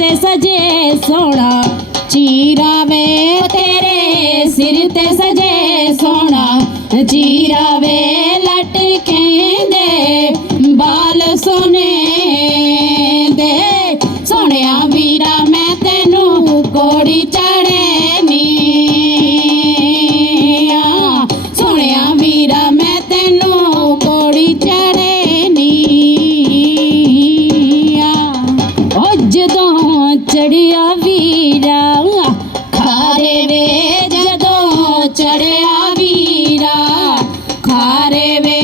ਤੇ ਸਜੇ ਸੋਹਣਾ। ਚੀਰਾ ਵੇ ਤੇਰੇ ਸਿਰ ਤੇ ਸਜੇ ਸੋਹਣਾ। ਚੀਰਾ ਵੇ ਲਟਕੇਂਦੇ ਬਾਲ ਸੋਨੇ ਦੇ। ਸੋਹਣਿਆ ਵੀਰਾ, ਮੈਂ ਤੈਨੂੰ ਕੋੜੀ ਚਾ ਚੜਿਆ ਵੀਰਾ, ਖਾਰੇ ਵੇ ਜਦੋਂ ਚੜਿਆ ਵੀਰਾ, ਖਾਰੇ ਵੇ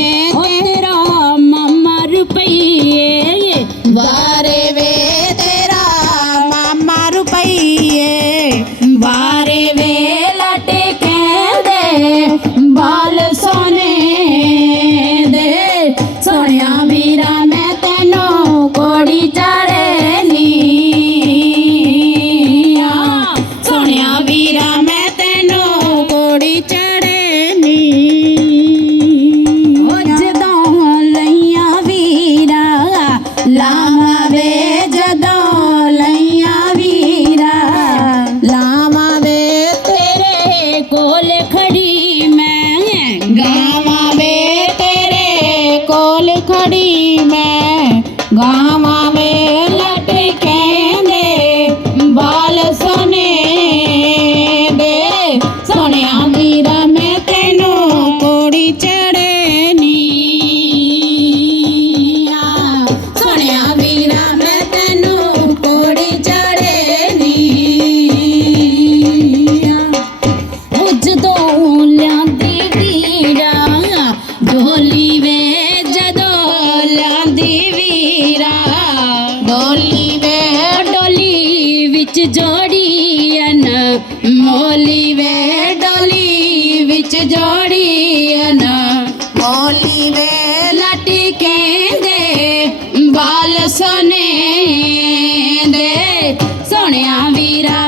ਤੇਰਾ ਮਾਮਾ ਰੁਪਈਏ, ਵਾਰੇ ਵੇ ਤੇਰਾ ਮਾਮਾ ਰੁਪਈਏ, ਵਾਰੇ ਵੇ ਗਾਵਾਂ ਵੇ ਤੇਰੇ ਕੋਲ ਖੜੀ ਮੈਂ ਗਾਵਾਂ ਜੋੜੀਆਂ ਮੋਲੀ ਵੇ ਡੋਲੀ ਵਿੱਚ ਜੋੜੀਆਂ ਮੋਲੀ ਵੇ ਲਾਟੀ ਕਹਿੰਦੇ, ਬਾਲ ਸੋਨੇ ਦੇ, ਸੋਹਣਿਆ ਵੀਰਾ